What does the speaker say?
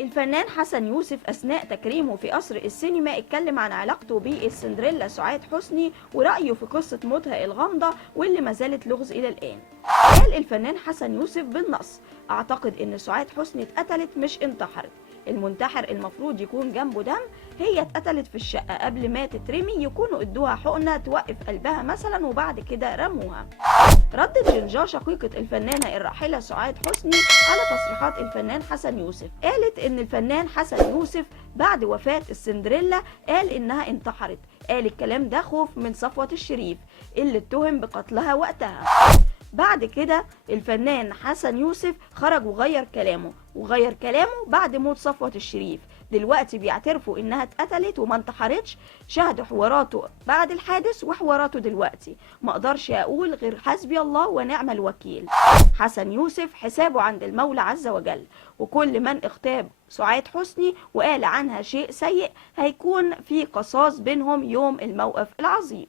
الفنان حسن يوسف أثناء تكريمه في قصر السينما اتكلم عن علاقته بالسندريلا سعاد حسني ورأيه في قصة موتها الغامضة واللي ما زالت لغز إلى الآن. قال الفنان حسن يوسف بالنص: أعتقد إن سعاد حسني اتقتلت مش انتحرت، المنتحر المفروض يكون جنبه دم، هي اتقتلت في الشقة قبل ما تترمي، يكونوا ادوها حقنة توقف قلبها مثلا وبعد كده رموها. ردت جنجا شقيقة الفنانة الراحلة سعاد حسني على تصريحات الفنان حسن يوسف، قالت إن الفنان حسن يوسف بعد وفاة السندريلا قال إنها انتحرت، قال الكلام ده خوف من صفوة الشريف اللي اتهم بقتلها وقتها. بعد كده الفنان حسن يوسف خرج وغير كلامه بعد موت صفوة الشريف، دلوقتي بيعترفوا انها اتقتلت وما انتحرتش، شهدوا حواراته بعد الحادث وحواراته دلوقتي، ما اقدرش اقول غير حسبي الله ونعم الوكيل. حسن يوسف حسابه عند المولى عز وجل، وكل من اغتاب سعاد حسني وقال عنها شيء سيء هيكون في قصاص بينهم يوم الموقف العظيم.